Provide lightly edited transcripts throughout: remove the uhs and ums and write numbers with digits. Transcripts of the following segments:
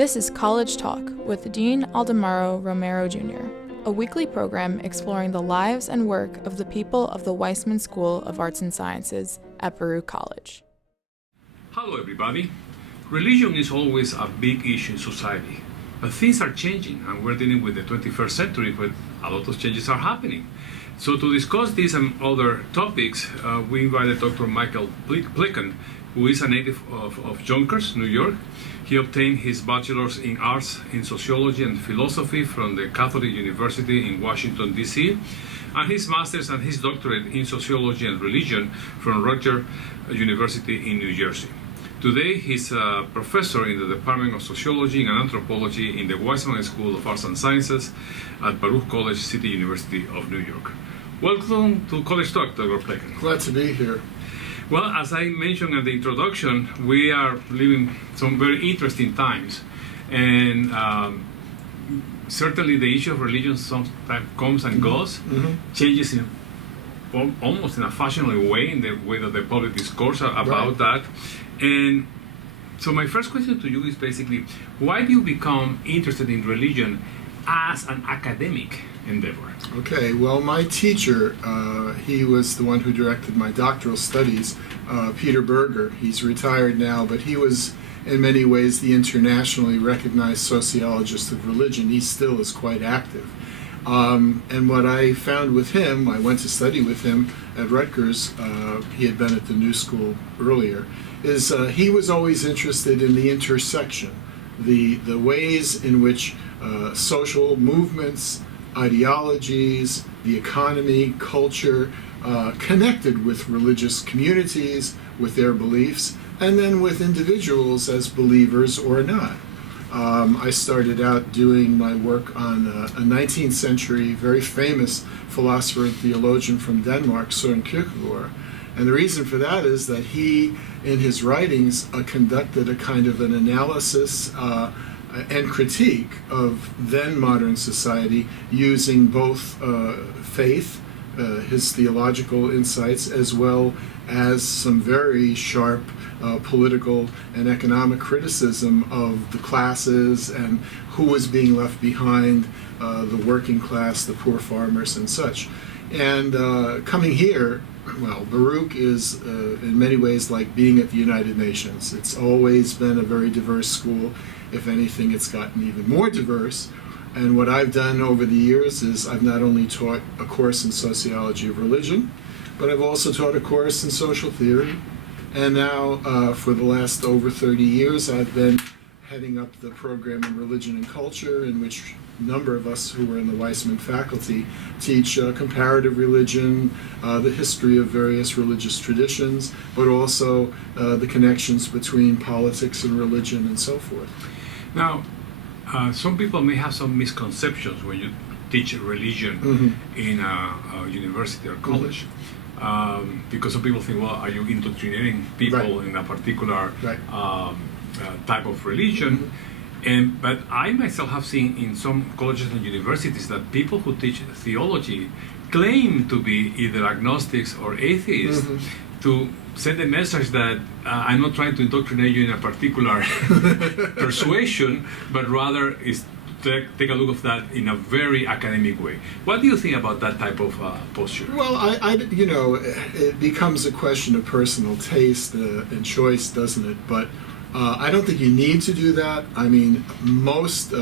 This is College Talk with Dean Aldemaro Romero Jr., a weekly program exploring the lives and work of the people of the Weissman School of Arts and Sciences at Baruch College. Hello everybody. Religion is always a big issue in society, but things are changing and we're dealing with the 21st century where a lot of changes are happening. So to discuss these and other topics, we invited Dr. Michael Plekon, who is a native of Yonkers, New York. He obtained his bachelor's in arts in sociology and philosophy from the Catholic University in Washington, D.C., and his master's and his doctorate in sociology and religion from Rutgers University in New Jersey. Today, he's a professor in the Department of Sociology and Anthropology in the Weissman School of Arts and Sciences at Baruch College, City University of New York. Welcome to College Talk, Dr. Plekon. Glad to be here. Well, as I mentioned at the introduction, we are living some very interesting times, and certainly the issue of religion sometimes comes and goes, changes in almost in a fashionable way in the way that the public discourse about that. And so my first question to you is basically, why do you become interested in religion as an academic endeavor? Okay, well, my teacher, he was the one who directed my doctoral studies, Peter Berger. He's retired now, but he was in many ways the internationally recognized sociologist of religion. He still is quite active. And what I found with him, I went to study with him at Rutgers, he had been at the New School earlier, is he was always interested in the intersection, the ways in which social movements, ideologies, the economy, culture, connected with religious communities, with their beliefs, and then with individuals as believers or not. I started out doing my work on a 19th century, very famous philosopher and theologian from Denmark, Søren Kierkegaard. And the reason for that is that he, in his writings, conducted a kind of an analysis and critique of then modern society using both faith, his theological insights, as well as some very sharp political and economic criticism of the classes and who was being left behind, the working class, the poor farmers and such. And coming here, well, Baruch is in many ways like being at the United Nations. It's always been a very diverse school. If anything, it's gotten even more diverse. And what I've done over the years is I've not only taught a course in sociology of religion, but I've also taught a course in social theory. And now, for the last over 30 years, I've been heading up the program in religion and culture, in which a number of us who are in the Weissman faculty teach comparative religion, the history of various religious traditions, but also the connections between politics and religion and so forth. Now, some people may have some misconceptions when you teach religion in a university or college. Because some people think, well, are you indoctrinating people in a particular type of religion? But I myself have seen in some colleges and universities that people who teach theology claim to be either agnostics or atheists to send a message that I'm not trying to indoctrinate you in a particular persuasion, but rather is take a look at that in a very academic way. What do you think about that type of posture? Well, you know, it becomes a question of personal taste and choice, doesn't it? But I don't think you need to do that. I mean, most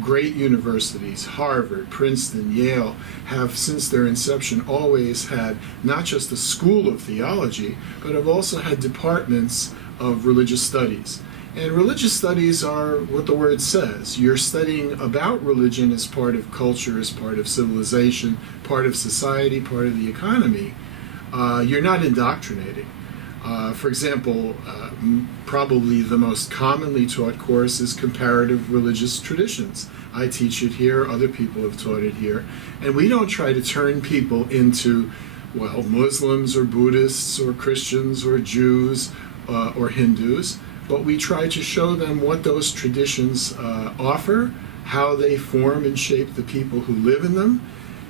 great universities, Harvard, Princeton, Yale, have since their inception always had not just a school of theology, but have also had departments of religious studies. And religious studies are what the word says. You're studying about religion as part of culture, as part of civilization, part of society, part of the economy. You're not indoctrinating. For example, probably the most commonly taught course is comparative religious traditions. I teach it here, other people have taught it here. And we don't try to turn people into, well, Muslims or Buddhists or Christians or Jews or Hindus. But we try to show them what those traditions offer, how they form and shape the people who live in them.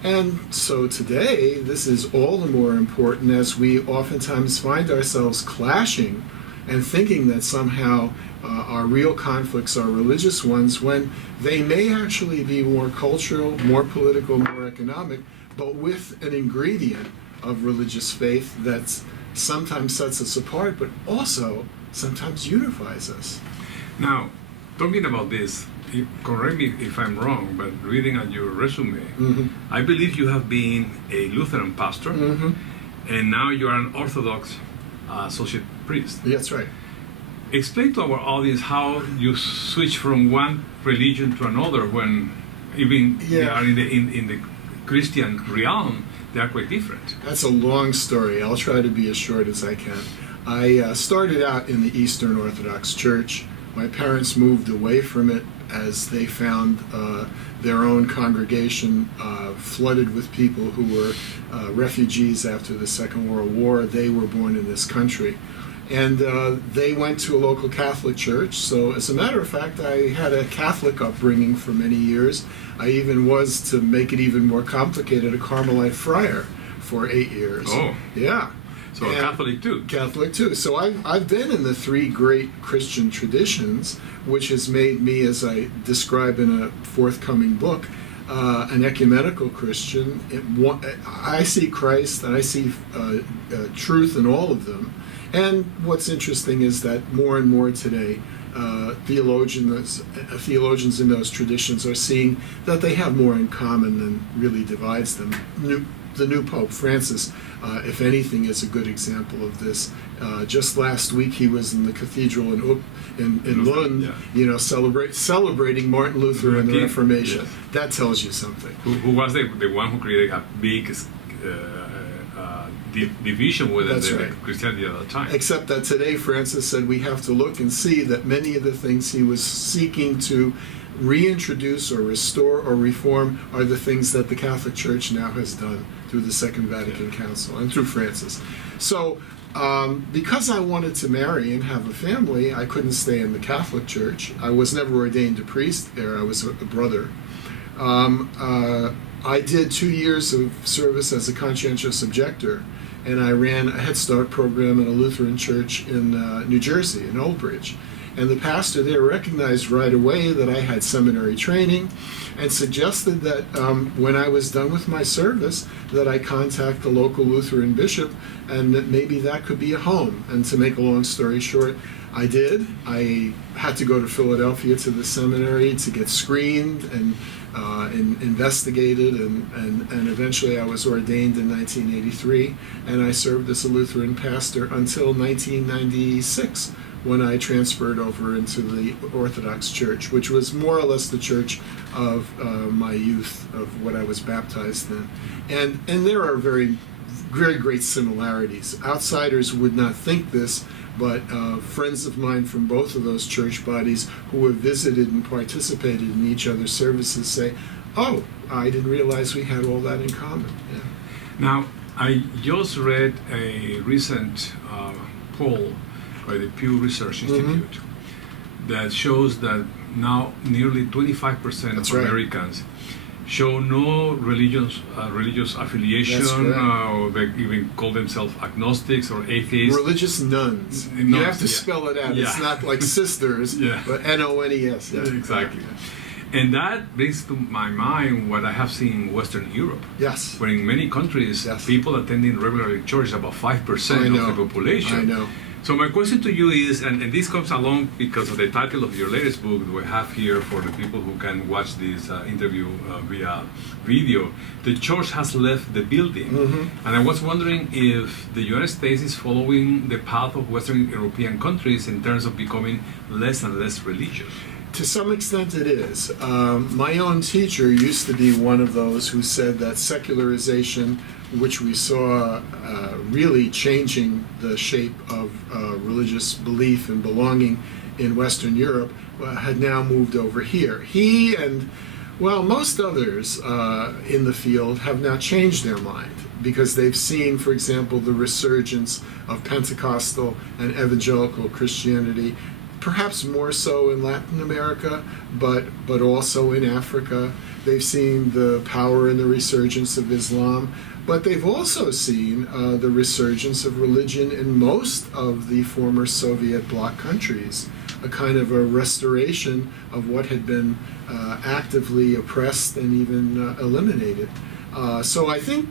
And so today, this is all the more important as we oftentimes find ourselves clashing and thinking that somehow Our real conflicts are religious ones when they may actually be more cultural, more political, more economic, but with an ingredient of religious faith that sometimes sets us apart, but also sometimes unifies us. Now, talking about this, correct me if I'm wrong, but reading on your resume, I believe you have been a Lutheran pastor, and now you are an Orthodox associate priest. That's right. Explain to our audience how you switch from one religion to another when even they are in the Christian realm, they are quite different. That's a long story. I'll try to be as short as I can. I started out in the Eastern Orthodox Church. My parents moved away from it as they found their own congregation flooded with people who were refugees after the Second World War. They were born in this country. And they went to a local Catholic church. So as a matter of fact, I had a Catholic upbringing for many years. I even was, to make it even more complicated, a Carmelite friar for 8 years. Oh. Yeah. So a Catholic too. Catholic too. So I've been in the three great Christian traditions, which has made me, as I describe in a forthcoming book, an ecumenical Christian. I see Christ and I see truth in all of them. And what's interesting is that more and more today, theologians in those traditions are seeing that they have more in common than really divides them. The new Pope Francis, if anything, is a good example of this. Just last week, he was in the cathedral in Lund, celebrating Martin Luther and the Reformation. Yes. That tells you something. Who was the one who created a big division within Christianity at that time. Except that today Francis said we have to look and see that many of the things he was seeking to reintroduce or restore or reform are the things that the Catholic Church now has done through the Second Vatican Council and through Francis. So because I wanted to marry and have a family, I couldn't stay in the Catholic Church. I was never ordained a priest there. I was a brother. I did 2 years of service as a conscientious objector, and I ran a Head Start program in a Lutheran church in New Jersey, in Old Bridge. And the pastor there recognized right away that I had seminary training and suggested that when I was done with my service, that I contact the local Lutheran bishop and that maybe that could be a home. And to make a long story short, I did. I had to go to Philadelphia to the seminary to get screened and investigated, and eventually I was ordained in 1983, and I served as a Lutheran pastor until 1996, when I transferred over into the Orthodox Church, which was more or less the church of my youth, of what I was baptized in. And there are very, very great similarities. Outsiders would not think this, but friends of mine from both of those church bodies who have visited and participated in each other's services say, oh, I didn't realize we had all that in common. Yeah. Now, I just read a recent poll by the Pew Research Institute that shows that now nearly 25% of Americans show no religious affiliation, or they even call themselves agnostics or atheists. Religious nuns. You have to spell it out. It's not like sisters, but N-O-N-E-S. Yeah, exactly. And that brings to my mind what I have seen in Western Europe. Yes. Where in many countries, people attending regularly church is about 5% of the population. I know. So my question to you is, and this comes along because of the title of your latest book that we have here for the people who can watch this interview via video, the church has left the building. And I was wondering if the United States is following the path of Western European countries in terms of becoming less and less religious. To some extent it is. My own teacher used to be one of those who said that secularization, which we saw really changing the shape of religious belief and belonging in Western Europe, had now moved over here. He and, well, most others in the field have now changed their mind because they've seen, for example, the resurgence of Pentecostal and evangelical Christianity, perhaps more so in Latin America, but also in Africa. They've seen the power and the resurgence of Islam, but they've also seen the resurgence of religion in most of the former Soviet bloc countries. a kind of a restoration of what had been actively oppressed and even eliminated. So I think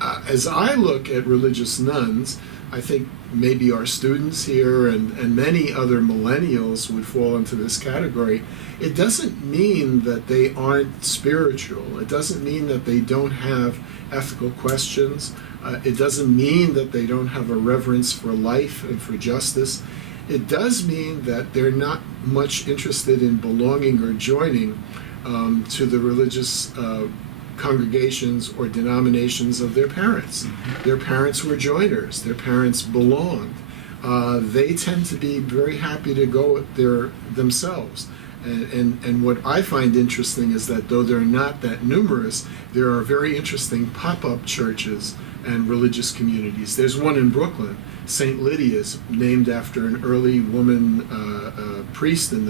as I look at religious nuns, I think maybe our students here and many other millennials would fall into this category. It doesn't mean that they aren't spiritual. It doesn't mean that they don't have ethical questions. It doesn't mean that they don't have a reverence for life and for justice. It does mean that they're not much interested in belonging or joining to the religious congregations or denominations of their parents. Their parents were joiners. Their parents belonged. They tend to be very happy to go there themselves. And what I find interesting is that though they're not that numerous, there are very interesting pop-up churches and religious communities. There's one in Brooklyn, St. Lydia's, named after an early woman priest in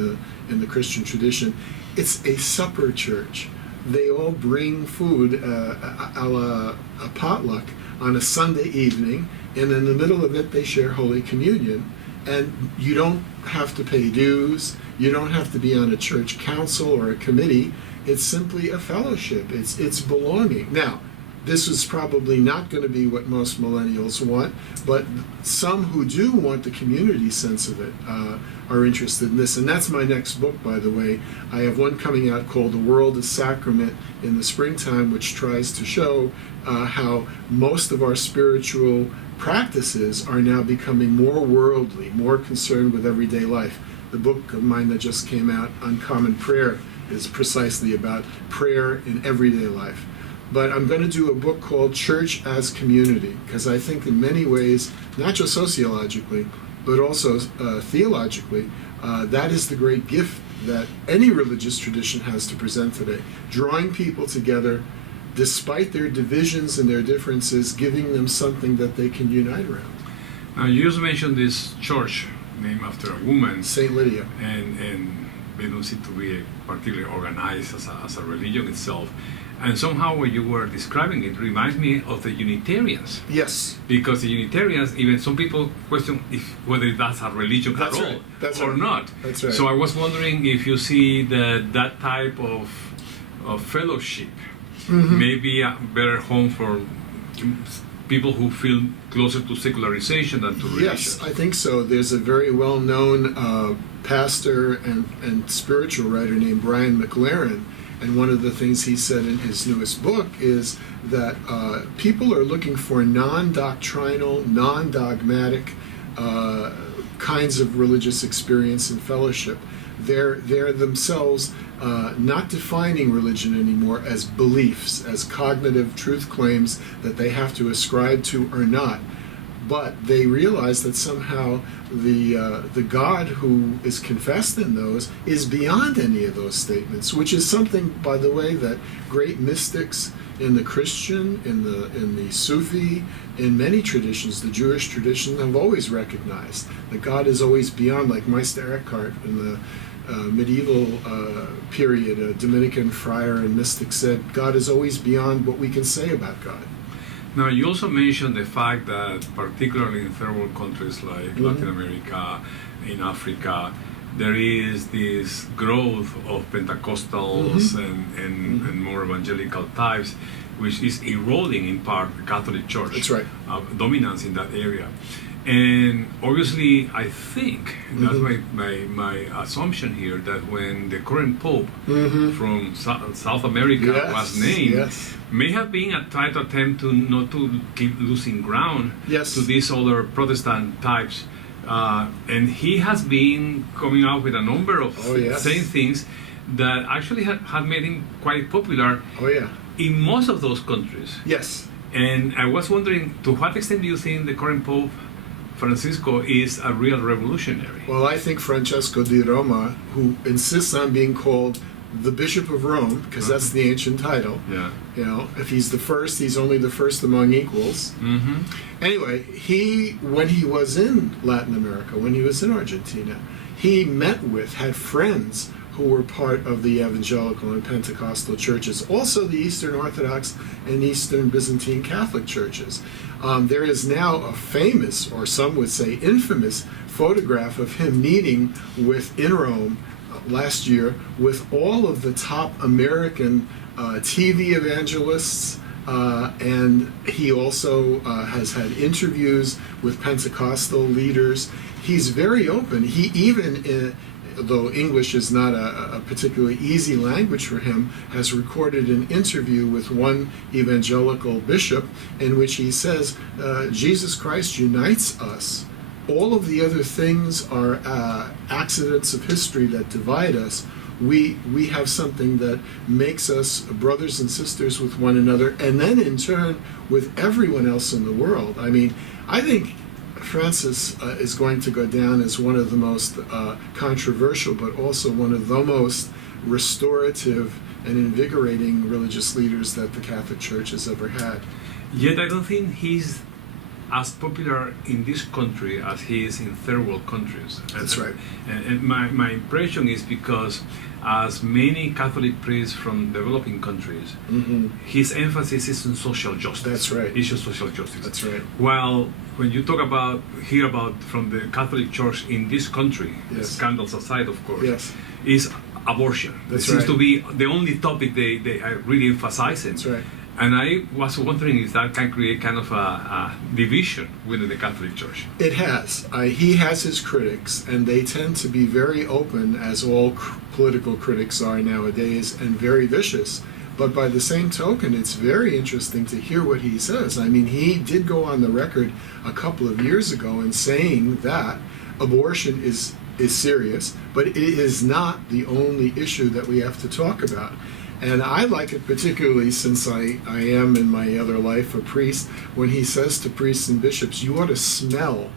the Christian tradition. It's a supper church. They all bring food a la a potluck on a Sunday evening, and in the middle of it they share Holy Communion. And you don't have to pay dues. You don't have to be on a church council or a committee. It's simply a fellowship. It's belonging. Now, this is probably not going to be what most millennials want, but some who do want the community sense of it are interested in this. And that's my next book, by the way. I have one coming out called The World is Sacrament in the springtime, which tries to show how most of our spiritual practices are now becoming more worldly, more concerned with everyday life. The book of mine that just came out, Uncommon Prayer, is precisely about prayer in everyday life. But I'm going to do a book called Church as Community, because I think in many ways, not just sociologically, but also theologically, that is the great gift that any religious tradition has to present today. Drawing people together, despite their divisions and their differences, giving them something that they can unite around. Now, you just mentioned this church named after a woman. St. Lydia. And they don't seem to be particularly organized as a religion itself. And somehow when you were describing it reminds me of the Unitarians. Yes. Because the Unitarians, even some people question whether that's a religion That's at right. all That's or right. not. That's right. So I was wondering if you see that type of fellowship may be a better home for people who feel closer to secularization than to religion. Yes, I think so. There's a very well-known pastor and spiritual writer named Brian McLaren, and one of the things he said in his newest book is that people are looking for non-doctrinal, non-dogmatic kinds of religious experience and fellowship. They're themselves not defining religion anymore as beliefs, as cognitive truth claims that they have to ascribe to or not. But they realize that somehow the God who is confessed in those is beyond any of those statements, which is something, by the way, that great mystics in the Christian, in the Sufi, in many traditions, the Jewish tradition, have always recognized that God is always beyond, like Meister Eckhart in the medieval period, a Dominican friar and mystic said, God is always beyond what we can say about God. Now, you also mentioned the fact that particularly in third world countries like Latin America, in Africa, there is this growth of Pentecostals and more evangelical types, which is eroding in part the Catholic Church. That's right. Dominance in that area. And obviously, I think, that's my assumption here, that when the current Pope from South America was named, may have been a trying attempt to not to keep losing ground to these other Protestant types. And he has been coming out with a number of saying things that actually had made him quite popular in most of those countries. Yes. And I was wondering, to what extent do you think the current Pope Francisco is a real revolutionary? Well, I think Francesco di Roma, who insists on being called the Bishop of Rome, because that's the ancient title. Yeah. You know, if he's the first, he's only the first among equals. Anyway, when he was in Latin America, when he was in Argentina, he had friends who were part of the evangelical and Pentecostal churches, also the Eastern Orthodox and Eastern Byzantine Catholic churches. There is now a famous, or some would say infamous, photograph of him meeting in Rome last year with all of the top American TV evangelists, and he also has had interviews with Pentecostal leaders. He's very open. He even, though English is not a particularly easy language for him, has recorded an interview with one evangelical bishop in which he says, Jesus Christ unites us. All of the other things are accidents of history that divide us. We have something that makes us brothers and sisters with one another, and then in turn with everyone else in the world. I mean, I think Francis is going to go down as one of the most controversial, but also one of the most restorative and invigorating religious leaders that the Catholic Church has ever had. Yet I don't think he's as popular in this country as he is in third world countries. That's right. And my impression is because as many Catholic priests from developing countries, his emphasis is on social justice. That's right. Issues of social justice. That's right. While when you hear about from the Catholic Church in this country, yes, scandals aside, of course, yes, is abortion. That's it seems right. to be the only topic they are really emphasizing. That's right. And I was wondering if that can create kind of a division within the Catholic Church. It has. He has his critics, and they tend to be very open, as all political critics are nowadays, and very vicious. But by the same token, it's very interesting to hear what he says. I mean, he did go on the record a couple of years ago in saying that abortion is serious, but it is not the only issue that we have to talk about. And I like it particularly since I am in my other life a priest, when he says to priests and bishops, you ought to smell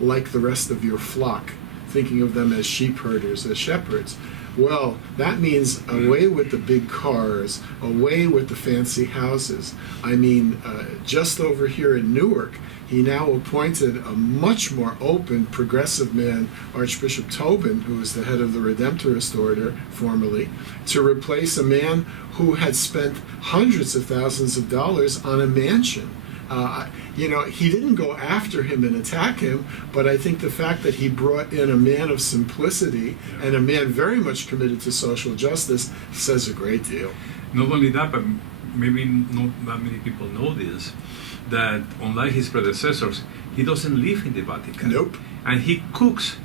like the rest of your flock, thinking of them as sheep herders, as shepherds. Well, that means away with the big cars, away with the fancy houses. I mean, just over here in Newark, he now appointed a much more open, progressive man, Archbishop Tobin, who was the head of the Redemptorist Order formerly, to replace a man who had spent hundreds of thousands of dollars on a mansion. He didn't go after him and attack him, but I think the fact that he brought in a man of simplicity and a man very much committed to social justice says a great deal. Not only that, but maybe not that many people know this, that unlike his predecessors, he doesn't live in the Vatican. Nope. And he cooks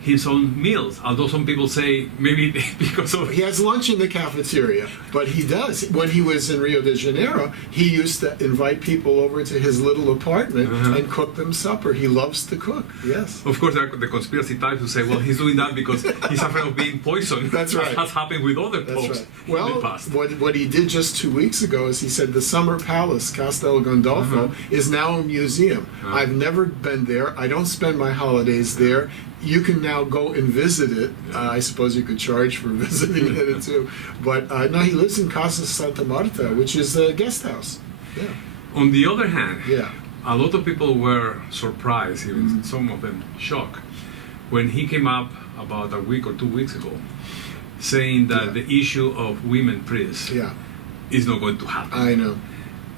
his own meals, although some people say maybe because of... He has lunch in the cafeteria, but he does. When he was in Rio de Janeiro, he used to invite people over to his little apartment and cook them supper. He loves to cook, yes. Of course, there are the conspiracy types who say, well, he's doing that because he's afraid of being poisoned. That's right. As has happened with other That's popes right. in the past. What he did just 2 weeks ago is he said the Summer Palace, Castel Gandolfo, is now a museum. I've never been there. I don't spend my holidays there. You can now go and visit it. I suppose you could charge for visiting it too. But no, he lives in Casa Santa Marta, which is a guest house. Yeah. On the other hand, Yeah. a lot of people were surprised, even some of them shocked, when he came up about a week or 2 weeks ago, saying that the issue of women priests Yeah. is not going to happen. I know.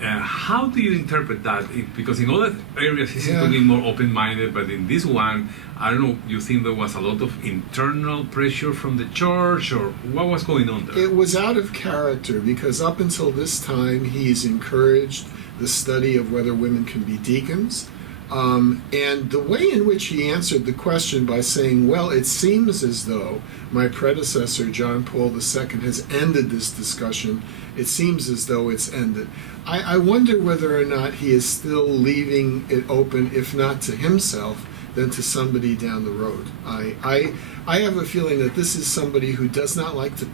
How do you interpret that? Because in other areas he seems to be more open-minded, but in this one, I don't know, you think there was a lot of internal pressure from the church, or what was going on there? It was out of character because up until this time he's encouraged the study of whether women can be deacons. And the way in which he answered the question by saying, well, it seems as though my predecessor, John Paul II, has ended this discussion. It seems as though it's ended. I wonder whether or not he is still leaving it open, if not to himself, then to somebody down the road. I have a feeling that this is somebody who does not like to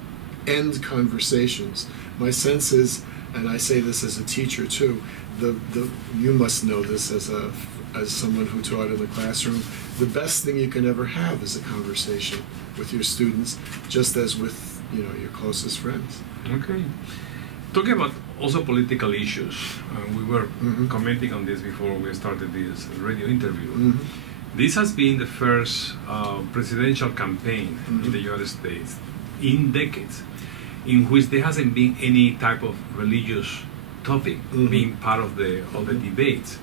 end conversations. My sense is, and I say this as a teacher too, you must know this as someone who taught in the classroom, the best thing you can ever have is a conversation with your students, just as with your closest friends. Okay. Talking about also political issues, we were commenting on this before we started this radio interview. This has been the first presidential campaign in the United States in decades in which there hasn't been any type of religious topic being part of the debates.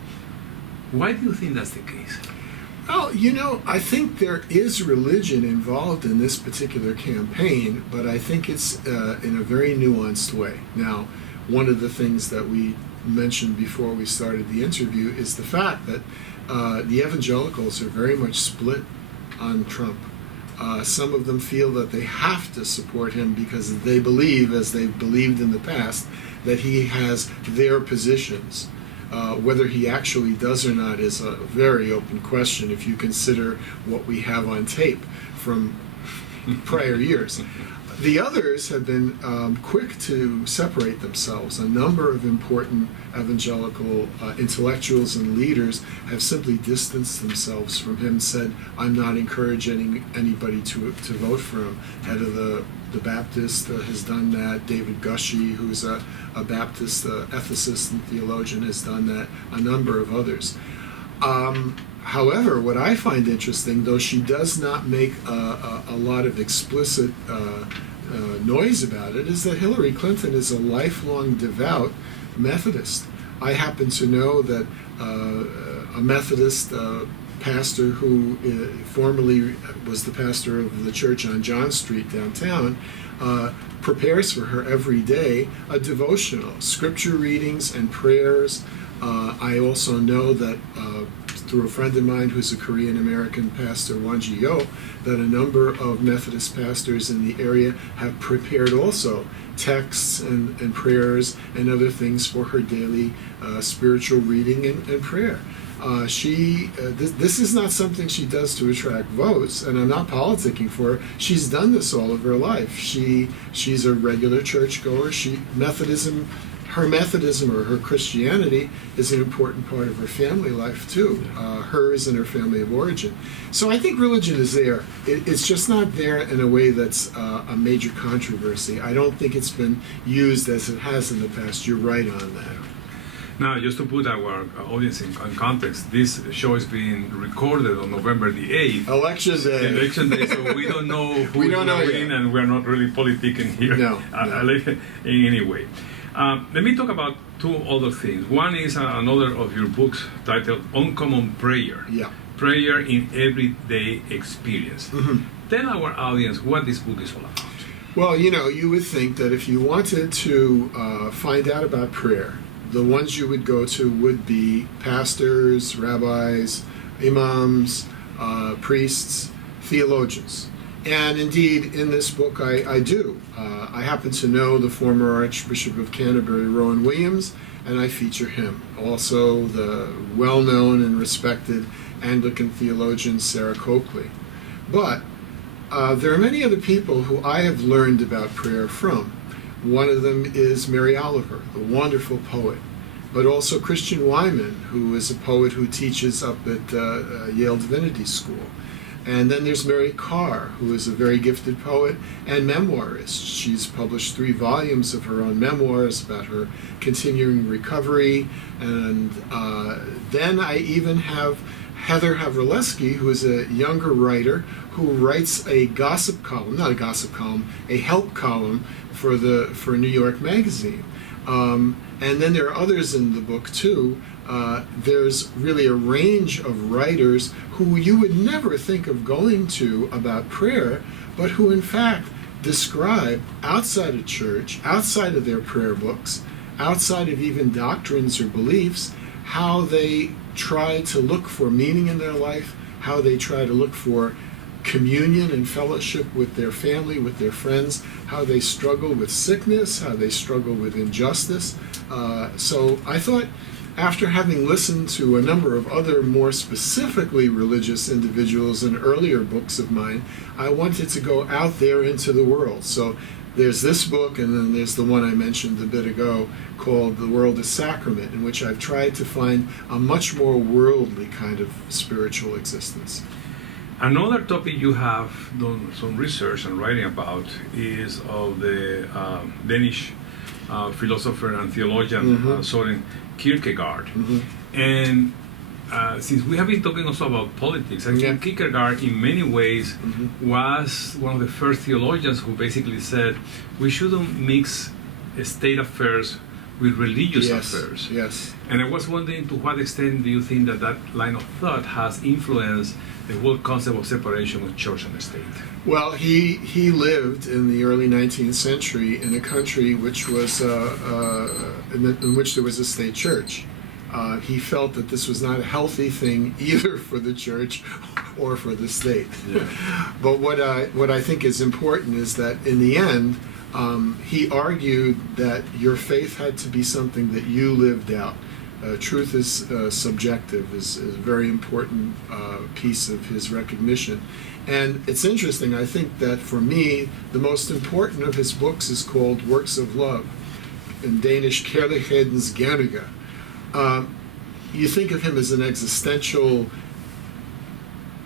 Why do you think that's the case? Well, I think there is religion involved in this particular campaign, but I think it's in a very nuanced way. Now, one of the things that we mentioned before we started the interview is the fact that the evangelicals are very much split on Trump. Some of them feel that they have to support him because they believe, as they've believed in the past, that he has their positions. Whether he actually does or not is a very open question if you consider what we have on tape from prior years. The others have been quick to separate themselves. A number of important evangelical intellectuals and leaders have simply distanced themselves from him, said, I'm not encouraging anybody to vote for him. Head of the Baptist has done that. David Gushee, who's a Baptist ethicist and theologian, has done that. A number of others. However, what I find interesting, though she does not make a lot of explicit noise about it, is that Hillary Clinton is a lifelong devout Methodist. I happen to know that a Methodist pastor who formerly was the pastor of the church on John Street downtown prepares for her every day a devotional, scripture readings and prayers. I also know that through a friend of mine who's a Korean-American pastor, Wanji Yo, that a number of Methodist pastors in the area have prepared also texts and prayers and other things for her daily spiritual reading and prayer. This is not something she does to attract votes, and I'm not politicking for her. She's done this all of her life. She's a regular churchgoer. Her Methodism or her Christianity is an important part of her family life too, hers and her family of origin. So I think religion is there. It's just not there in a way that's a major controversy. I don't think it's been used as it has in the past. You're right on that. Now, just to put our audience in context, this show is being recorded on November the 8th. Election day. So we don't know who is going to win, and we're not really politicking here in any way. Let me talk about two other things. One is another of your books titled Uncommon Prayer. Yeah. Prayer in Everyday Experience. Mm-hmm. Tell our audience what this book is all about. Well, you would think that if you wanted to find out about prayer, the ones you would go to would be pastors, rabbis, imams, priests, theologians. And indeed, in this book, I do. I happen to know the former Archbishop of Canterbury, Rowan Williams, and I feature him. Also, the well-known and respected Anglican theologian, Sarah Coakley. But there are many other people who I have learned about prayer from. One of them is Mary Oliver, the wonderful poet, but also Christian Wyman, who is a poet who teaches up at Yale Divinity School. And then there's Mary Carr, who is a very gifted poet and memoirist. She's published 3 volumes of her own memoirs about her continuing recovery. And then I even have Heather Havrilesky, who is a younger writer who writes a gossip column, not a gossip column, a help column for New York Magazine. And then there are others in the book too. There's really a range of writers who you would never think of going to about prayer, but who in fact describe outside of church, outside of their prayer books, outside of even doctrines or beliefs, how they try to look for meaning in their life, how they try to look for communion and fellowship with their family, with their friends, how they struggle with sickness, how they struggle with injustice. So I thought, after having listened to a number of other more specifically religious individuals in earlier books of mine, I wanted to go out there into the world. So there's this book, and then there's the one I mentioned a bit ago called The World is Sacrament, in which I've tried to find a much more worldly kind of spiritual existence. Another topic you have done some research and writing about is of the Danish philosopher and theologian Søren Kierkegaard. Mm-hmm. And since we have been talking also about politics, I think Kierkegaard in many ways was one of the first theologians who basically said we shouldn't mix state affairs with religious affairs. Yes. And I was wondering, to what extent do you think that that line of thought has influenced the whole concept of separation of church and state? Well, he lived in the early 19th century in a country which was in which there was a state church. He felt that this was not a healthy thing either for the church or for the state. Yeah. But what I think is important is that in the end, he argued that your faith had to be something that you lived out. Truth is subjective is a very important piece of his recognition. And it's interesting, I think that for me, the most important of his books is called Works of Love, in Danish, Kærlighedens Gerninger. You think of him as an existential,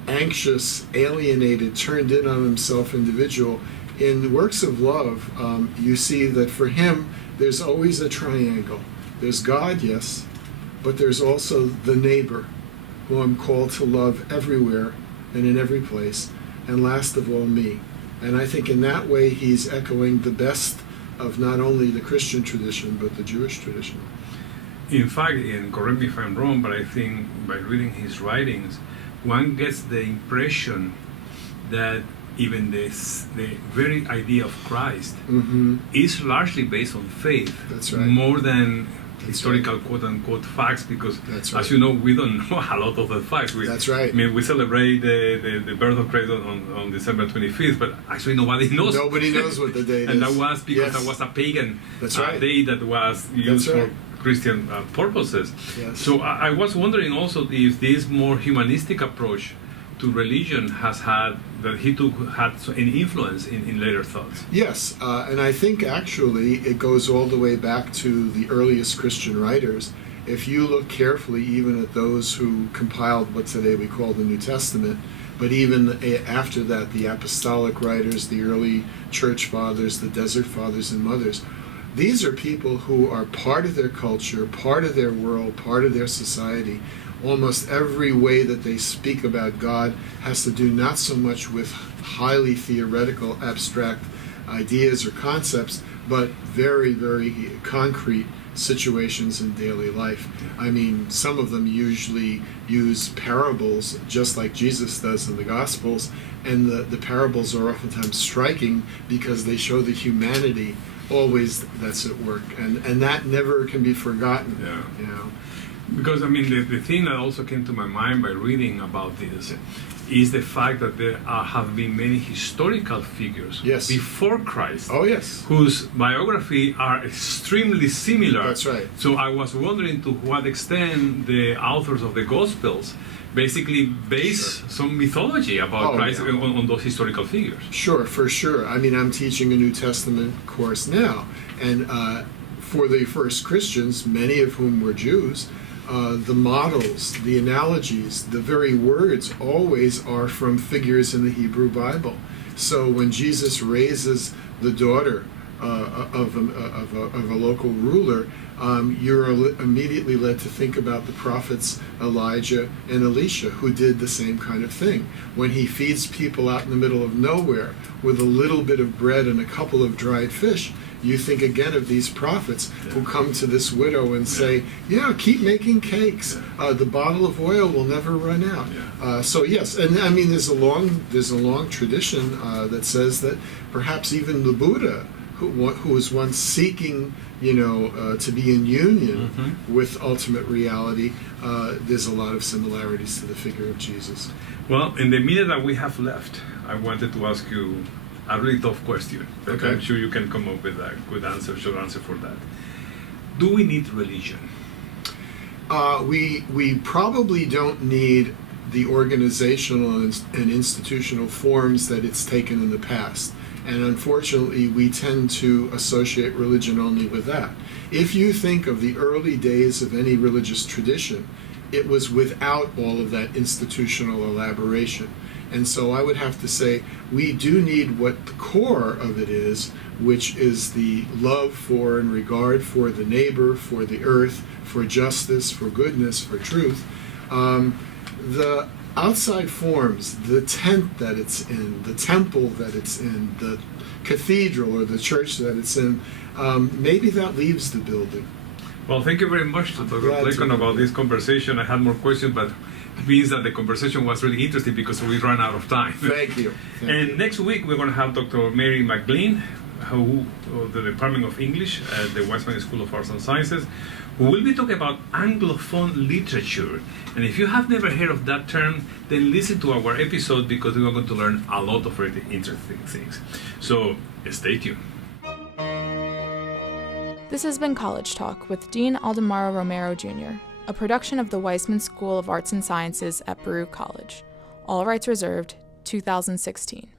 anxious, alienated, turned in on himself individual. In Works of Love, you see that for him, there's always a triangle. There's God, yes, but there's also the neighbor, who I'm called to love everywhere and in every place, and last of all, me. And I think in that way, he's echoing the best of not only the Christian tradition, but the Jewish tradition. In fact, and correct me if I'm wrong, but I think by reading his writings, one gets the impression that even the very idea of Christ is largely based on faith. That's right. More than historical quote-unquote facts, because as you know, we don't know a lot of the facts. That's right. I mean, we celebrate the birth of Christ on December 25th, but actually nobody knows. Nobody knows what the date is. And that was because that was a pagan day that was used for Christian purposes. Yes. So I was wondering also if this more humanistic approach to religion had any influence in later thoughts. Yes, and I think actually it goes all the way back to the earliest Christian writers. If you look carefully even at those who compiled what today we call the New Testament, but even after that, the apostolic writers, the early church fathers, the desert fathers and mothers, these are people who are part of their culture, part of their world, part of their society. Almost every way that they speak about God has to do not so much with highly theoretical, abstract ideas or concepts, but very, very concrete situations in daily life. I mean, some of them usually use parables, just like Jesus does in the Gospels, and the parables are oftentimes striking because they show the humanity always that's at work, and that never can be forgotten. Yeah. You know. Because, I mean, the thing that also came to my mind by reading about this is the fact that there have been many historical figures before Christ whose biography are extremely similar. That's right. So I was wondering to what extent the authors of the Gospels basically base some mythology about Christ on those historical figures. Sure, for sure. I mean, I'm teaching a New Testament course now, and for the first Christians, many of whom were Jews, the models, the analogies, the very words always are from figures in the Hebrew Bible. So when Jesus raises the daughter of a local ruler, you're immediately led to think about the prophets Elijah and Elisha, who did the same kind of thing. When he feeds people out in the middle of nowhere with a little bit of bread and a couple of dried fish, you think again of these prophets who come to this widow and say, keep making cakes. The bottle of oil will never run out. So yes, and I mean there's a long tradition that says that perhaps even the Buddha, who was once seeking to be in union with ultimate reality, there's a lot of similarities to the figure of Jesus. Well, in the minute that we have left, I wanted to ask you a really tough question, but I'm sure you can come up with a good answer, short answer for that. Do we need religion? We probably don't need the organizational and institutional forms that it's taken in the past. And unfortunately, we tend to associate religion only with that. If you think of the early days of any religious tradition, it was without all of that institutional elaboration. And so I would have to say we do need what the core of it is, which is the love for and regard for the neighbor, for the earth, for justice, for goodness, for truth. The outside forms, the tent that it's in, the temple that it's in, the cathedral or the church that it's in, maybe that leaves the building. Well, thank you very much, Dr. Glad to. Plekon, about this conversation. I had more questions, but it means that the conversation was really interesting because we ran out of time. Thank you. And next week, we're going to have Dr. Mary McLean, who the Department of English at the Weissman School of Arts and Sciences, who will be talking about Anglophone literature. And if you have never heard of that term, then listen to our episode because we are going to learn a lot of really interesting things. So stay tuned. This has been College Talk with Dean Aldemaro Romero Jr., a production of the Weissman School of Arts and Sciences at Baruch College. All rights reserved, 2016.